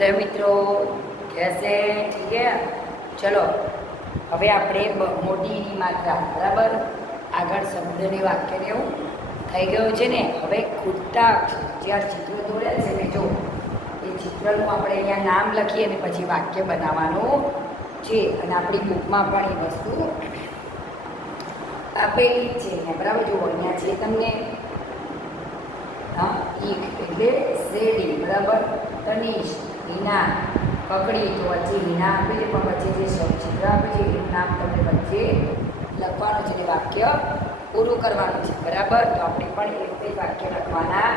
Hello मित्रों, कैसे? ठीक है, चलो હવે આપણે મોટી માત્રા બરાબર આગળ શબ્દને વાક્યને એવું થઈ ગયું છે ને. હવે ખૂટતા અક્ષર જ્યાં ચિત્ર દોર્યા છે ને, જો એ ચિત્રનું આપણે અહીંયા નામ લખીએ અને પછી વાક્ય બનાવવાનું છે. અને આપણી બુકમાં પણ એ વસ્તુ આપેલી જ છે અહીંયા બરાબર. જુઓ અહીંયા છે તમને ઈક એટલે શેરડી બરાબર. તનીશ હિના, પકડી તો વચ્ચે હિના આપે છે, પણ વચ્ચે જે ચિત્ર આપે છે એનું નામ તમને વચ્ચે લખવાનું છે અને વાક્ય પૂરું કરવાનું છે બરાબર. તો આપણે પણ એ રીતે વાક્ય લખવાના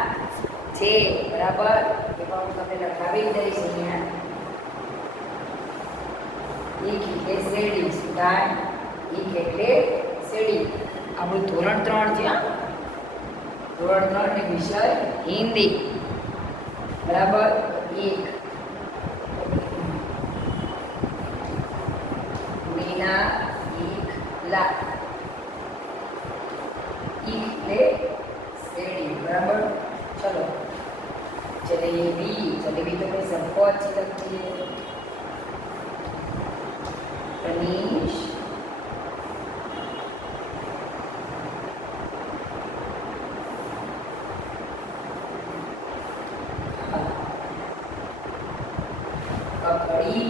છે બરાબર. એ પણ હું તમને લખાવી દઈશ અહીંયા. ઈક એટલે શેરડી, સુધાર ઈક એટલે શેરડી. આપણું ધોરણ 3 છે, ધોરણ 3 ને વિષય હિન્દી બરાબર. ઈક મીના ઈક લા, ઈક એટલે શેરડી બરાબર. ચલો જલેબી, જલેબી તો કોઈ सबको अच्छी लगती है. तनीश पकड़ी,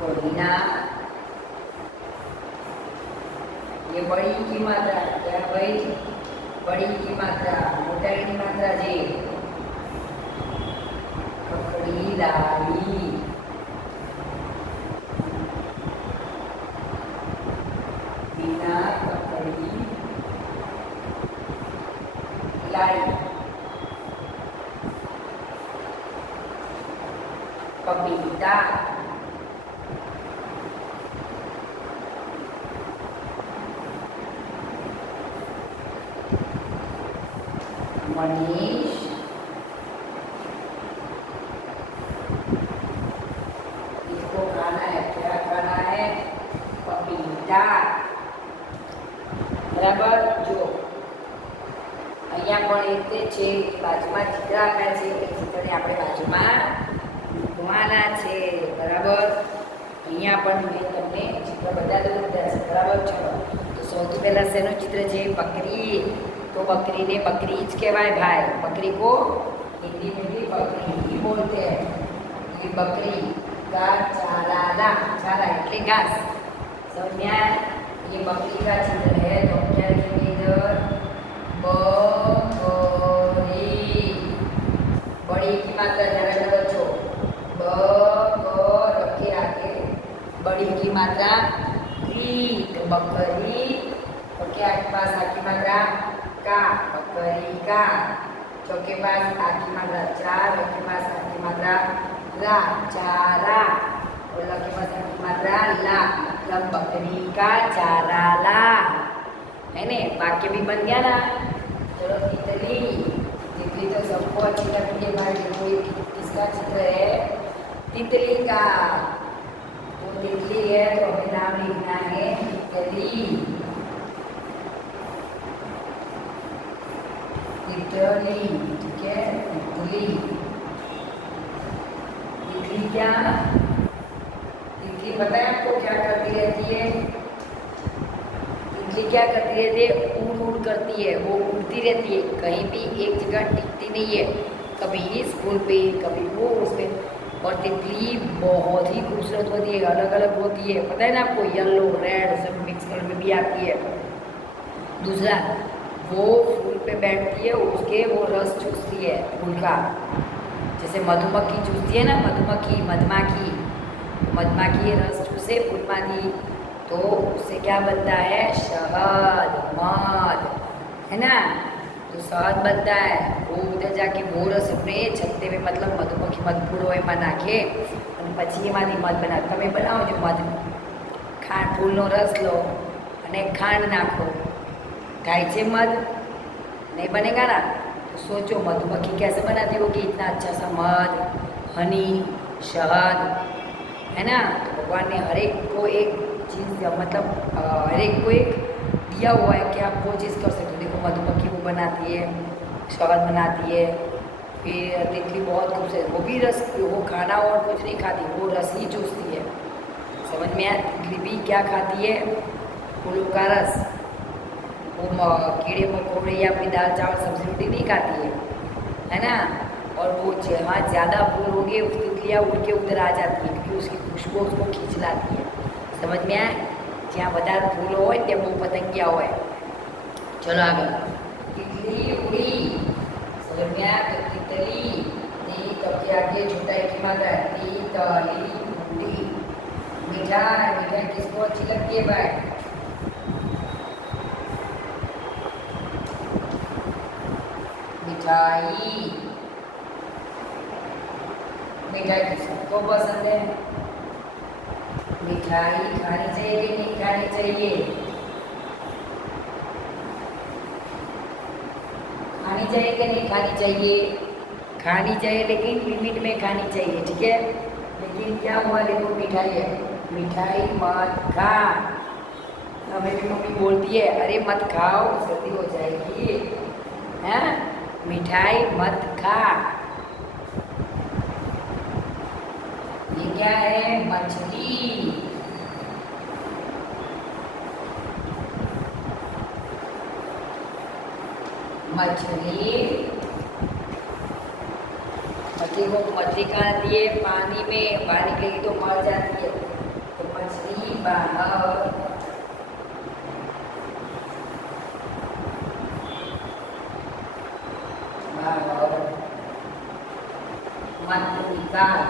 कोहिना. ये बड़ी की मात्रा क्या भाई? बड़ी की मात्रा, मोटाई की मात्रा जी. पकड़ी लाई, बिना पकड़ी लाई. पपीता, मनीष, इसको खाना है, क्या खाना है? पपीता बराबर. जो અહીંયા પણ એ રીતે છે, બાજુમાં ચિત્ર આપ્યા છે, એ ચિત્રને આપણે બાજુમાં મૂકવાના છે બરાબર. અહીંયા પણ મેં તમને ચિત્ર બતાવી દીધા છે બરાબર. ચલો તો સૌથી પહેલાં શેનું ચિત્ર છે? બકરી. तो बकरी ने बकरी ज कहवाय भाई. बकरी को हिंदी में भी बकरी ही बोलते हैं. ये बकरी का चारा ला, चारा એટલે घास समझा. ये बकरी का चित्र है तो क्या लिखेंगे इधर? बकरी. बड़ी की मात्रा जरा जरा बच्चों ब रखे आगे बड़ी की मात्रा री. तो बकरी. तो क्या आपके पास आपकी मात्रा का? बकरी का. चौके पास आखी मात्रा चार, के पास आखी मात्रा रा, चारा. और के पास आखी मात्रा ला, मतलब बकरी का चारा ला, है ने. वाक्य भी बन गया ना. चलो तितली. तितली तो सबको अच्छी लगती है भाई. कोई किसका चित्र है? तितली का. तो तितली है तो हमें नाम लिखना है तितली. तितली, ठीक है. तितली. तितली क्या? तितली पता है आपको क्या करती रहती है? तितली क्या करती रहती है? उड़ उड़ करती है. वो उड़ती रहती है, कहीं भी एक जगह टिकती नहीं है. कभी इस फूल पे, कभी वो उस पे. और तितली बहुत ही खूबसूरत होती है, अलग अलग होती है. पता है ना आपको? येलो रेड सब मिक्स कलर में भी आती है. दूसरा, वो फूल पे बैठती है, उसके वो रस चूसती है फूल का. जैसे मधुमक्खी चूसती है ना, मधुमक्खी मधमाखी. मधमाखी ये रस चूसे फूल मांधी तो उससे क्या बनता है? शहद, मध, है ना. तो शहद बनता है. वो उधर जाके वो रस अपने छत्ते में, मतलब मधुमक्खी मध फूलो एમાં નાખે અને પછી એમાંથી મધ બનાવે. તમે બનાવો છો મધ, ખાંડ ફૂલનો રસ લો અને ખાંડ નાખો, થાય છે मध? नहीं बनेगा ना. तो सोचो मधुमक्खी कैसे बनाती होगी इतना अच्छा सा मध, हनी, शहद, है ना. तो भगवान ने हर एक को एक चीज़, मतलब हर एक को एक दिया हुआ है कि आप वो चीज़ कर सकते हो. देखो मधुमक्खी वो बनाती है, शहद बनाती है। फिर तितली बहुत खूबसूरत, वो भी रस, वो खाना और कुछ नहीं खाती, वो रस ही चूसती है। समझ में आया? तितली भी क्या खाती है? फूलों का रस। वो कीड़े मकोड़े या फिर दाल चावल सब्जी रोटी नहीं खाती है ना। और वो जहाँ ज़्यादा फूल होंगे उस तितलियाँ उड़ के उधर आ जाती है, क्योंकि उसकी खुशबू उसको खींच लाती है। समझ में आए? જ્યાં વધારે ફૂલ હોય ત્યાં બહુ પતંગિયા હોય। ચલો આગળ, तितली उड़ी। समझ में आया? तो तितली ती तब के आगे छोटा एक की मात्रा है, तितली उड़ी। मिठाई, मिठाई किसको अच्छी लगती है भाई? मिठाई, मिठाई किसको पसंद है? मिठाई खानी चाहिए कि नहीं खानी चाहिए? खानी चाहिए कि नहीं खानी चाहिए? खानी चाहिए, लेकिन लिमिट में खानी चाहिए, ठीक है। लेकिन क्या हुआ, देखो मिठाई है, मिठाई मत खा। मेरी मम्मी बोलती है अरे मत खाओ सर्दी हो जाएगी, है मिठाई मत खा। ये क्या है? मछली। मछली, मछली को मछली कहाँ आती है? पानी में, पानी गई तो मर जाती है। तो मछली बाहर, बाहर मत निकाल।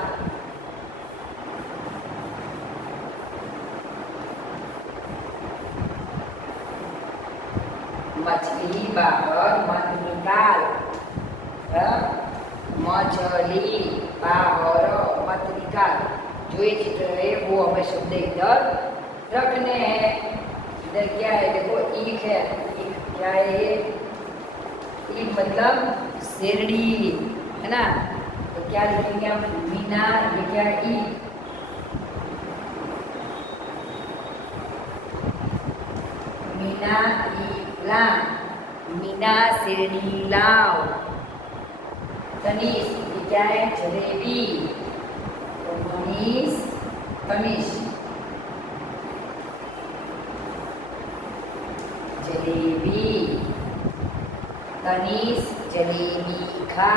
मछली बाहर मत निकाल। मछली बाहर मत निकाल। जो ये चित्र है वो हमें शब्द इधर रखने हैं। इधर क्या है? देखो ईख है। ईख क्या है? ये ईख मतलब शेरडी, है ना। तो क्या लिखेंगे हम? मीना। ये क्या है? ईख। मीना ईला, मीना शेरडी लाओ। तनीश, ये क्या है? जलेबी। तो मनीष तनीश, जलेबी। तनीश जलेबी खा।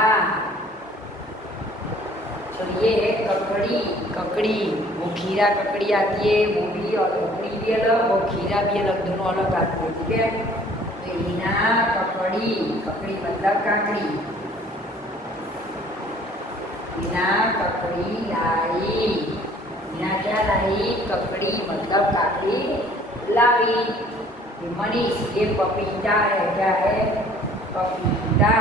चलिए है ककड़ी। ककड़ी, वो खीरा ककड़ी आती है, वो भी, और ककड़ी भी अलग और खीरा भी अलग, दोनों अलग आती है, ठीक है। तो हीना ककड़ी, ककड़ी मतलब काकड़ी। हीना ककड़ी लाई। हीना क्या लाई? ककड़ी मतलब काकड़ी लाई। मनीष, ये पपीता है। क्या है? पपीता।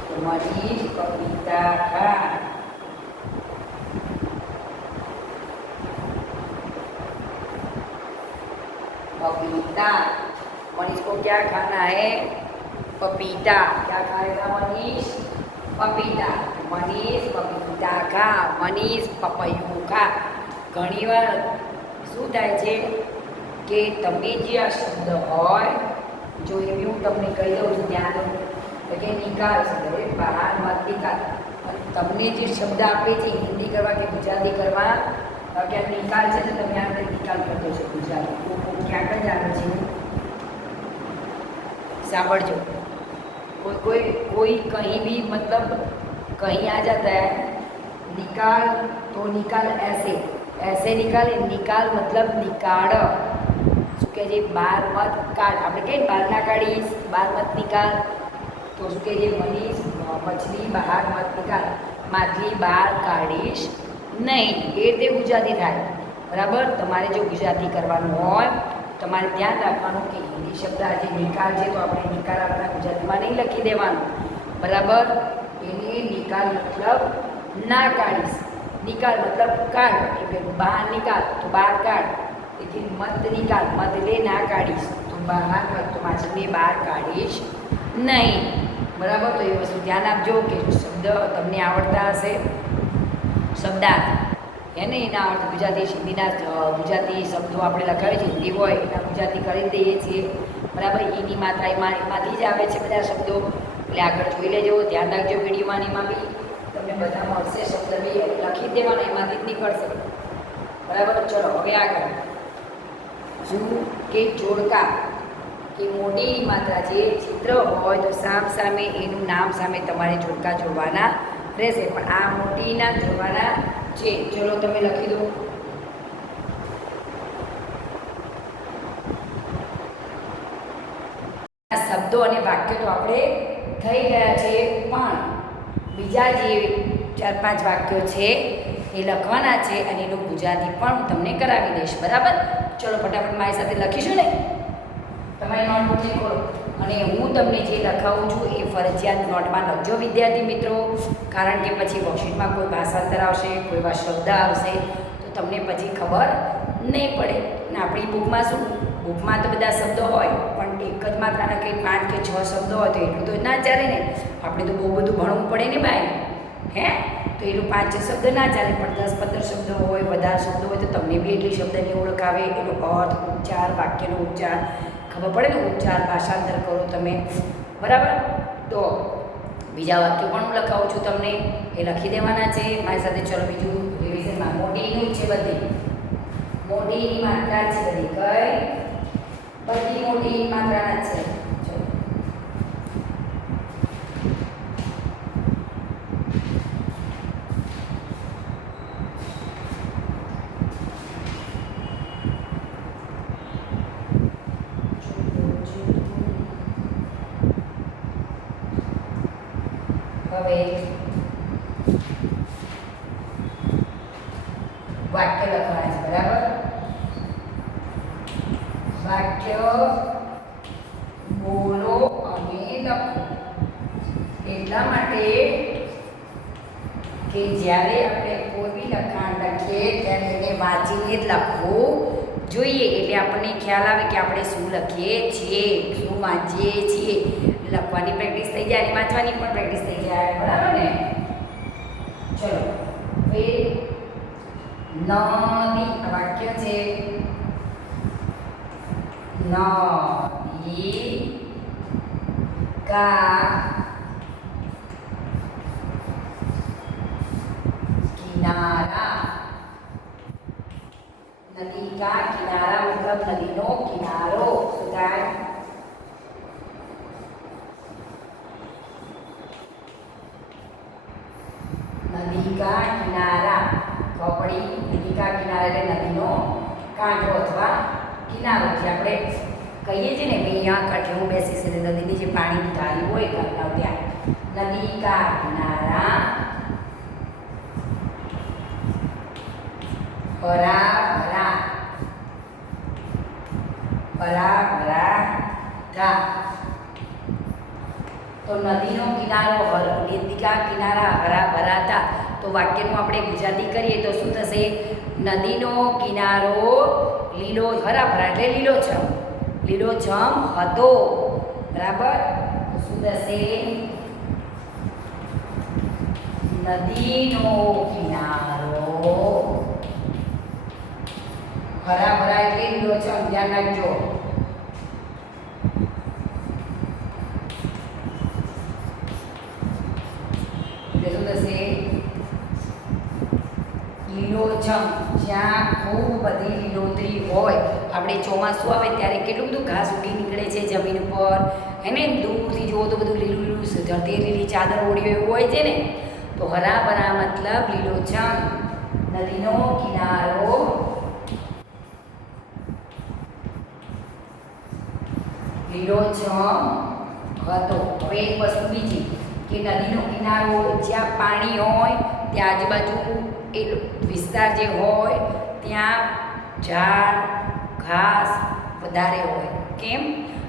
तो मनीष पपीता खा। पपीता, मनीष को क्या खाना है? पपीता। क्या खाएगा मनीष? पपीता। मनीष पपीता खा। मनीष पપૈયું ખા। ઘણીવાર શું થાય છે કે તમે જે આ શબ્દ હોય, જો એ બી હું તમને કહી દઉં છું, ધ્યાન દો કે નિકાલ શબ્દ બહાર મત નિકાલ। તમને જે શબ્દ આપે છે હિન્દી કરવા કે ગુજરાતી કરવા, કે નિકાલ છે તો તમે આ રીતે નિકાલ કરી દો છો ગુજરાતી। ક્યાંક જ આવે છે, સાંભળજો। कोई कोई कहीं भी मतलब कहीं आ जाता है, निकाल तो निकाल ऐसे, ऐसे निकाल। निकाल मतलब निकाड़। શું કહે છે? બહાર મત કાઢ। આપણે કહીએ બહાર ના કાઢીશ, બહાર મત નિકાલ। તો શું કહે છે? મનીષ મછલી બહાર મત નિકાલ, માછલી બહાર કાઢીશ નહીં। એ રીતે ગુજરાતી થાય, બરાબર। તમારે જો ગુજરાતી કરવાનું હોય તમારે ધ્યાન રાખવાનું કે હિન્દી શબ્દ આજે નિકાલ છે તો આપણે નિકાલ આપણા ગુજરાતીમાં નહીં લખી દેવાનું, બરાબર। એને નિકાલ મતલબ ના કાઢીશ, નિકાલ मतलब કાઢ, એટલે બહાર નિકાલ તો બહાર કાઢ। लेकिन मत निकाल, मत ले ना काढ़ीश तो बहार मत, तो माछली बहार काढ़ीश नहीं, बराबर। तो ये वस्तु ध्यान आपजो कि शब्द तमने आवड़ता हशे, शब्दार्थ, એને એના અર્થ ગુજરાતી હિન્દીના ગુજરાતી શબ્દો આપણે લખાવીએ છીએ, હિન્દી હોય એના ગુજરાતી કરી દઈએ છીએ, બરાબર. એની માત્રા એમાંથી જ આવે છે બધા શબ્દો. એટલે આગળ જોઈ લેજો, ધ્યાન રાખજો વિડીયોમાં. એમાં બી તમને બધા મળશે શબ્દ, બી લખી દેવાના, એમાંથી જ નીકળશે, બરાબર. ચલો હવે આગળ શું કે જોડકા કે મોટી માત્રા જે ચિત્ર હોય તો સામે એનું નામ સામે તમારે જોડકા જોડવાના રહેશે, પણ આ મોટીના જોડવાના છે. ચલો તમે લખી દો. શબ્દો અને વાક્યો તો આપણે થઈ ગયા છે, પણ બીજા જે 4-5 વાક્યો છે એ લખવાના છે અને એનું ગુજરાતી પણ હું તમને કરાવી દઈશ, બરાબર. ચલો ફટાફટ મારી સાથે લખીશું ને. તમારી નોટબુકને ખોલો અને હું તમને જે લખાવું છું એ ફરજિયાત નોટમાં લખજો વિદ્યાર્થી મિત્રો, કારણ કે પછી વર્કશીટમાં કોઈ ભાષાંતર આવશે, કોઈ એવા શબ્દ આવશે તો તમને પછી ખબર નહીં પડે. ને આપણી બુકમાં શું, બુકમાં તો બધા શબ્દો હોય, પણ એક જ માત્રાના કંઈ 5 કે 6 શબ્દો હોય તો એટલું તો ના ચાલે ને. આપણે તો બહુ બધું ભણવું પડે ને ભાઈ, હે. તો એટલું 5-6 શબ્દ ના ચાલે, પણ 10-15 શબ્દો હોય, વધારે શબ્દો હોય તો તમને બી એટલી શબ્દની ઓળખ આવે, એનો અર્થ, ઉચ્ચાર, વાક્યનો ઉચ્ચાર ખબર પડે ને, ઉચ્ચાર ભાષાંતર કરો તમે, બરાબર. તો બીજા વાક્યો પણ હું લખાવું છું તમને, એ લખી દેવાના છે મારી સાથે. ચલો બીજું રિવિઝનમાં મોટીનું જ છે, બધી મોટીની માત્રા છે, બધી મોટી માત્રાના છે. ચલો હવે વાક્ય લખવાના છે, બરાબર. વાક્ય બોલો અને લખો. એટલા માટે કે જ્યારે આપણે કોઈ બી લખાણ લખીએ ત્યારે એને વાંચીને જ લખવું જોઈએ, એટલે આપણને ખ્યાલ આવે કે આપણે શું લખીએ છીએ, શું વાંચીએ છીએ. લખવાની પ્રેક્ટિસ થઈ જાય અને વાંચવાની પણ પ્રેક્ટિસ થઈ જાય, બરાબર ને. ચલો હવે નદી વાક્ય છે, નદી કા કિનારા. નદી કા કિનારા મતલબ નદીનો કિનારો. શું થાય? નદી કા કિનારા. ખપડી નદી કા કિનારા એટલે નદીનો કાંઠો અથવા કિનારો. જે આપણે કહીએ છીએ ને કે અહીંયા કાંઠે હું બેસીશ, એટલે નદીની જે પાણીની ધારી હોય કાંઠા ત્યાં. નદી કા કિનારા ભરા ભરા ભરા ભરા તા. તો નદીનો કિનારો નદી કા કિનારા હરા ભરાતા. તો વાક્યનું આપણે ગુજરાતી કરીએ તો શું થશે? નદીનો કિનારો લીલો હરા ભરા એટલે લીલોછમ, લીલોછમ હતો, બરાબર. શું થશે? નદીનો કિનારો હરા ભરા એટલે લીલોછમ. ધ્યાન રાખજો. શું થશે? લીલોછમ, જ્યાં ખૂબ બધી લીલોતરી હોય. આપણે ચોમાસું આવે ત્યારે કેટલું બધું ઘાસ ઉગી નીકળે છે જમીન પર, એને દૂરથી જુઓ તો બધું લીલું લીલું જતી લીલી ચાદર ઓળી એવું હોય છે ને. તો હરા ભરા મતલબ લીલોછમ. નદીનો કિનારો લીલોછમ હતો. હવે એક વસ્તુ બીજી કે નદીનો કિનારો જ્યાં પાણી હોય ત્યાં આજુબાજુ એ વિસ્તાર જે હોય ત્યાં ઝાડ ઘાસ વધારે હોય. કેમ?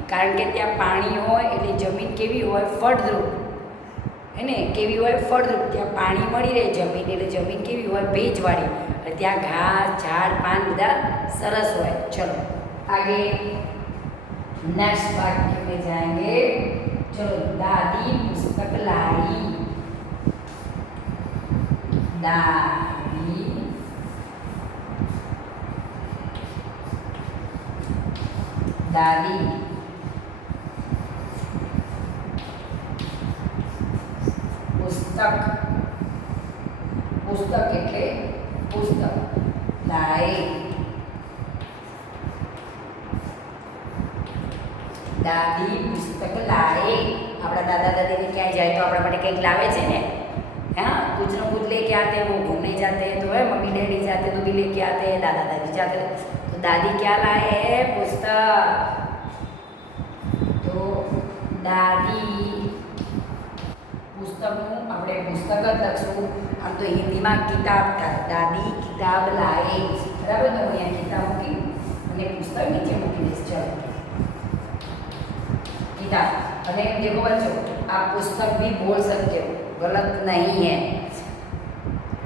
કારણ કે ત્યાં પાણી હોય એટલે જમીન કેવી હોય? ફળદ્રુપ. હે ને? કેવી હોય? ફળદ્રુપ. ત્યાં પાણી મળી રહે જમીન, એટલે જમીન કેવી હોય? ભેજવાળી. એટલે ત્યાં ઘાસ ઝાડ પાન બધા સરસ હોય. ચલો आगे नेक्स्ट वाक्य में जाएंगे। चलो, दादी पुस्तक लाई, दादी દાદી પુસ્તક પુસ્તક એટલે પુસ્તક લાએ દાદી પુસ્તક લાએ આપણા દાદા દાદીને ક્યાંય જાય તો આપણા માટે કંઈક લાવે છે ને हाँ कुछ ना कुछ लेके आते हैं, वो घूमने जाते हैं तो है मम्मी डैडी जाते हैं तो भी लेके आते हैं, दादा दादी जाते हैं तो दादी क्या लाए है पुस्तक तो दादी પુસ્તકનું આપણે પુસ્તક જ લખશું આમ તો હિન્દીમાં કિતાબ થાય દાદી કિતાબ લાए બરાબર તો હું અહીંયા કિતાબ મૂકી અને પુસ્તક નીચે મૂકી દઈશ ચલો किताब अरे देखो बच्चों आप पुस्तक भी बोल सकते हो गलत नहीं है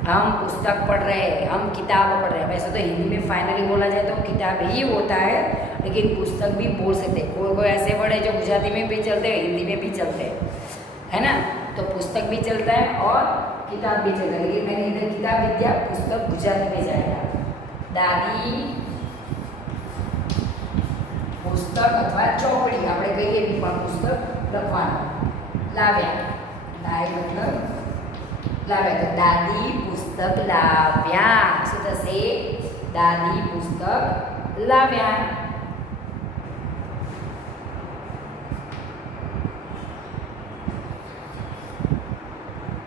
हम पुस्तक पढ़ रहे हैं हम किताब पढ़ रहे हैं वैसे तो हिंदी में फाइनली बोला जाए तो किताब ही होता है लेकिन पुस्तक भी बोल सकते हैं कोई कोई ऐसे वर्ड है जो गुजराती में भी चलते हैं हिंदी में भी चलते हैं है ना तो पुस्तक भी चलता है और किताब भी चलता है लेकिन मैंने इधर किताब विद्या पुस्तक गुजराती में जाएगा दादी पुस्तक अथवा चौपड़ी આપણે કહીએ બી પણ પુસ્તક લખવાનું લાવ્યા લાય મતલબ લાવ્યા તો દાદી પુસ્તક લાવ્યા શું થશે દાદી પુસ્તક લાવ્યા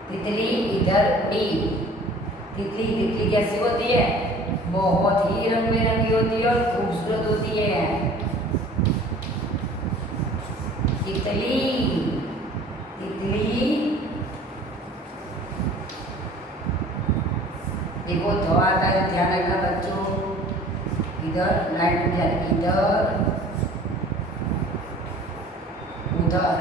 तितली इधर उड़ी तितली तितली कैसी होती है बहुत ही रंग बिरंगी होती है और खूबसूरत होती है तितली तितली देखो तो आता है ध्यान रखना बच्चों इधर लाइट उठ जाए इधर उधर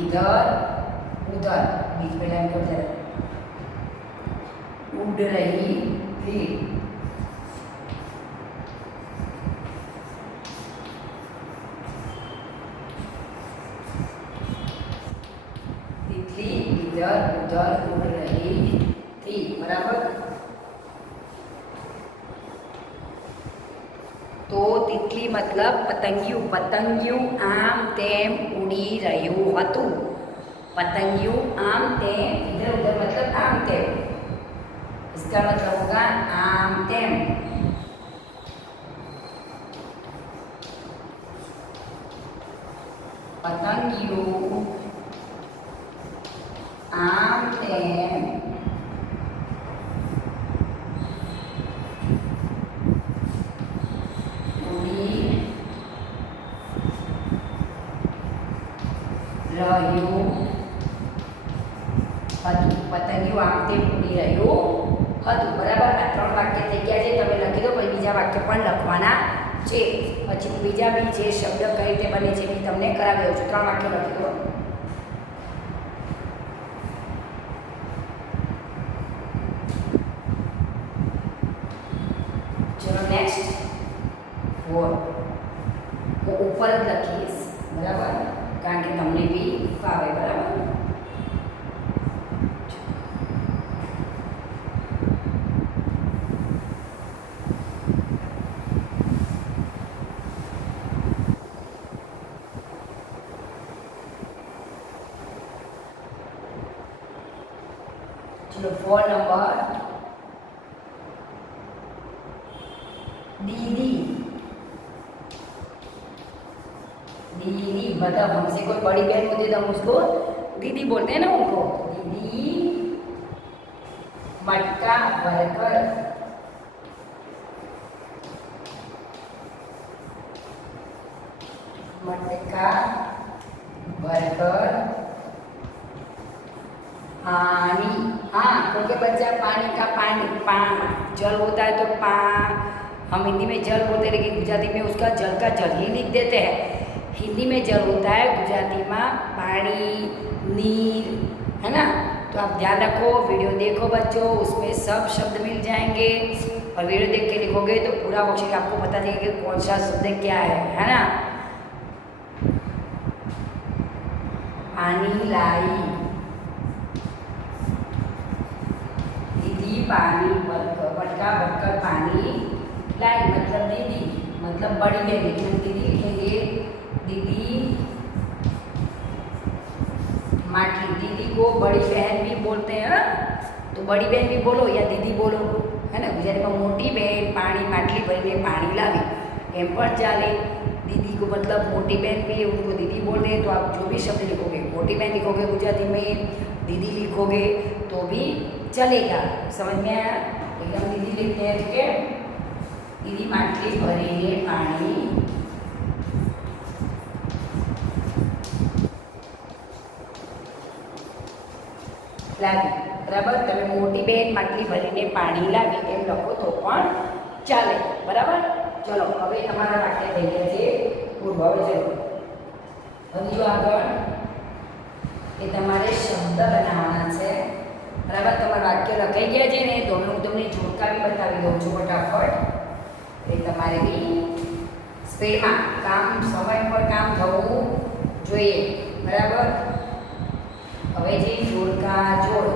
इधर उधर बीच में लाइन कट जाए उड़ रही थी तितली इधर उधर उड़ रही थी बराबर तो तितली मतलब पतंगिયું પતંગિયું આમ તેમ ઉડી રહ્યું હતું પતંગિયું આમ તેમ इधर उधर मतलब आम तेम इसका मतलब होगा आम तेम पतंगियों आम तेम उड़ी રહ્યું હતું પતંગિયું આમ તેમ ઉડી રહ્યું હતું બરાબર આ ત્રણ વાક્ય થઈ ગયા છે તમે લખી દો પછી બીજા વાક્ય પણ લખવાના છે પછી બીજા બી જે શબ્દ કઈ રીતે બને છે એ તમને કરાવી દઉં છું ત્રણ વાક્ય લખી દો ચલો નેક્સ્ટ ફોર હું ઉપર જ લખીશ બરાબર કારણ કે તમને બી ફાવે બરાબર चलो 4 नंबर दीदी दीदी मतलब हमसे कोई बड़ी बहन होती है तो हम उसको दीदी बोलते हैं ना उनको दीदी मटका भरकर मटका भरकर पानी हाँ क्योंकि बच्चा पानी का पानी पा जल होता है तो पा हम हिंदी में जल बोलते हैं लेकिन गुजराती में उसका जल का जल ही लिख देते हैं हिंदी में जल होता है गुजराती में पानी नीर है ना तो आप ध्यान रखो वीडियो देखो बच्चों उसमें सब शब्द मिल जाएंगे और वीडियो देख के लिखोगे तो पूरा वर्कशीट आपको पता चलेगा कि कौन सा शब्द क्या है ना पानी लाई पानी मटका भरकर पानी लाई, मतलब दीदी, मतलब बड़ी बहन। देखिए दीदी लिखेंगे, दीदी माटली। दीदी को बड़ी बहन भी बोलते हैं, तो बड़ी बहन भी बोलो या दीदी बोलो, है ना। गुजराती में मोटी बहन पानी માટલી ભરીને पानी लावी એમ પણ ચાલે। दीदी को मतलब मोटी बहन भी है, उनको दीदी बोलते हैं। तो आप जो भी शब्द लिखोगे, मोटी बहन लिखोगे गुजराती में, दीदी लिखोगे तो भी चलेगा। समझ में आया? एकदम दीदी लिखते हैं, ठीक है। दीदी માટલી ભરીને પાણી લાવી, બરાબર। તમે મોટી બેન માટલી ભરીને પાણી લાવી એમ લખો તો પણ ચાલે, બરાબર। ચલો હવે તમારા વાક્ય થઈ ગયા છે પૂર્વ। હવે ચલો વધુ આગળ એ તમારે શબ્દ બનાવવાના છે, બરાબર। તમારા વાક્ય લખાઈ ગયા છે ને, તો હું તમને જોડકા બી બતાવી દઉં છું ફટાફટ। એ તમારે બી સ્પીડમાં કામ, સમય પર કામ થવું જોઈએ, બરાબર। હવે જે જોડકા જોડ,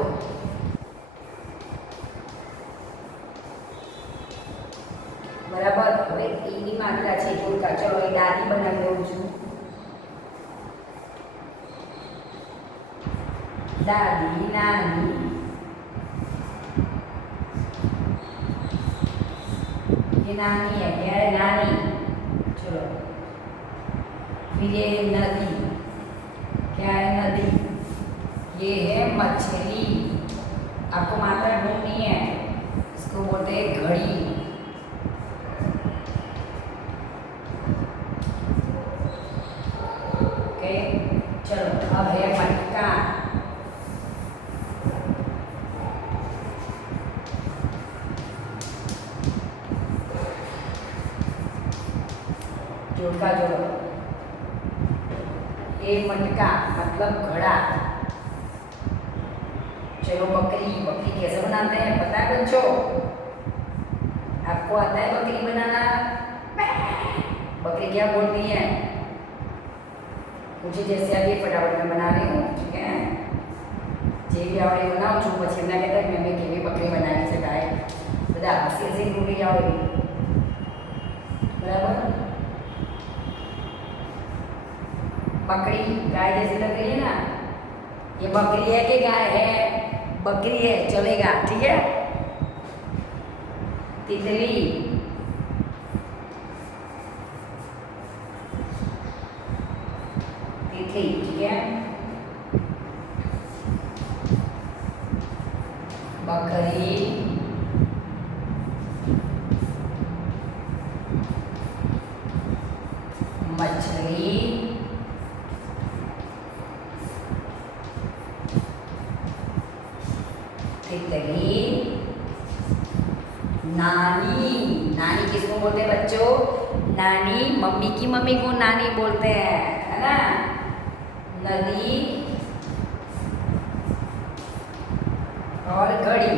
બરાબર। હવે એની માત્રા છે જોડકા। ચલો એ દાદી બનાવી દઉં છું, દાદી, નાની, ये नानी है, क्या है नानी। चलो फिर ये नदी, क्या है नदी। ये है मछली, आपको मात्रा ढूंढनी है, इसको बोलते हैं घड़ी। ओके चलो अब है मटका, जोड़का जोड़ो। ये मटका मतलब घड़ा। चलो बकरी, बकरी कैसे बनाते हैं पता है बच्चों? आपको आता है बकरी बनाना? बकरी क्या बोलती है? मुझे जैसे अभी फटाफट में बना रही हूँ, ठीक है। जे भी आवड़े बनाऊँ છું પછી એમના કહેતા કે મેં કેવી બકરી બનાવી શકાય, બધા હસી હસી ભૂલી જાઓ, बराबर। बकरी गाय जैसी लग रही है ना, ये बकरी है कि गाय है? बकरी है, चलेगा, ठीक है। तितली, तितली, ठीक है। बकरी, मछली, तितली, नानी। नानी किसको बोलते हैं बच्चों? नानी, मम्मी की मम्मी को नानी बोलते हैं, है ना। नदी और घड़ी।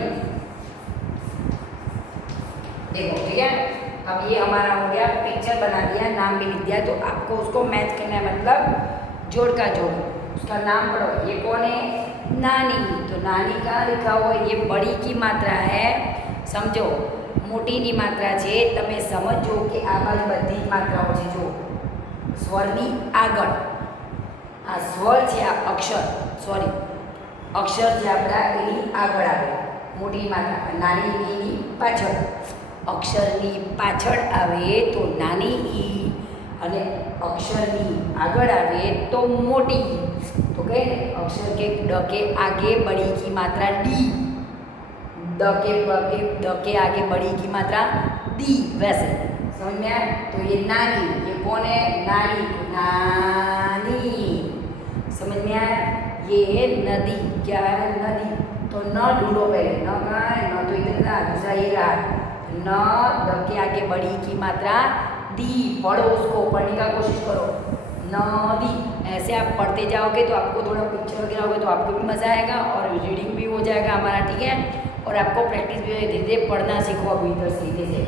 देखो ठीक है, अब ये हमारा हो गया, पिक्चर बना दिया, नाम भी लिख दिया। तो आपको उसको मैच करना है, मतलब जोड़ का जोड़, उसका नाम पढ़ो। ये कौन है? नानी। तो नानी कहाँ लिखा हुआ है? ये बड़ी की मात्रा है, समझो। मोटी मात्रा है, तमे समझो कि आ बाजू बधी मात्राओं है। जो स्वरनी आगळ आ स्वर है, आ अक्षर, सॉरी अक्षर है आपड़ा एनी आगळ आवे मोटी मात्रा, नानी एनी पाछळ। अक्षरनी पाछळ आवे तो नानी ई, अने अक्षरनी आगळ आवे तो मोटी। तो कहे अक्षर के ड के आगे बड़ी की मात्रा डी, द के आगे बड़ी की मात्रा दी, वैसे समझ में आया? तो ये नानी, ये कौन है? नानी, नानी, समझ में आया? ये है नदी, क्या है? नदी। तो न ढूंढो पहले, न कहाँ है? न तो इधर था, दूसरा ये रहा, न द के आगे बड़ी की मात्रा दी। पढ़ो, उसको पढ़ने का कोशिश करो, नदी। ऐसे आप पढ़ते जाओगे तो आपको थोड़ा पिक्चर वगैरह होगा तो आपको भी मज़ा आएगा और रीडिंग भी हो जाएगा हमारा, ठीक है। और आपको प्रैक्टिस भी धीरे धीरे पढ़ना सीखो अभी इधर सीधे से।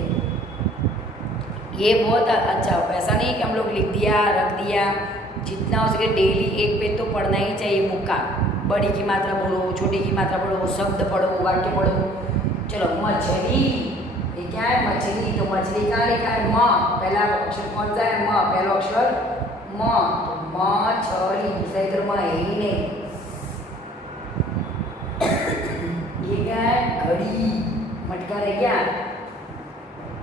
ये बहुत अच्छा हो, ऐसा नहीं कि हम लोग लिख दिया रख दिया, जितना हो सके डेली एक पेज तो पढ़ना ही चाहिए बुक का। बड़ी की मात्रा बोलो, छोटी की मात्रा बोलो, शब्द पढ़ो, वाक्य पढ़ो, चलो मछली, ये क्या है मछली, तो मछली कहाँ लिखा है म, पहला अक्षर कौन सा है म, पहला अक्षर म, तो मछली, दूसरा इधर म है ही नहीं। ये क्या है घड़ी, मटका रह गया।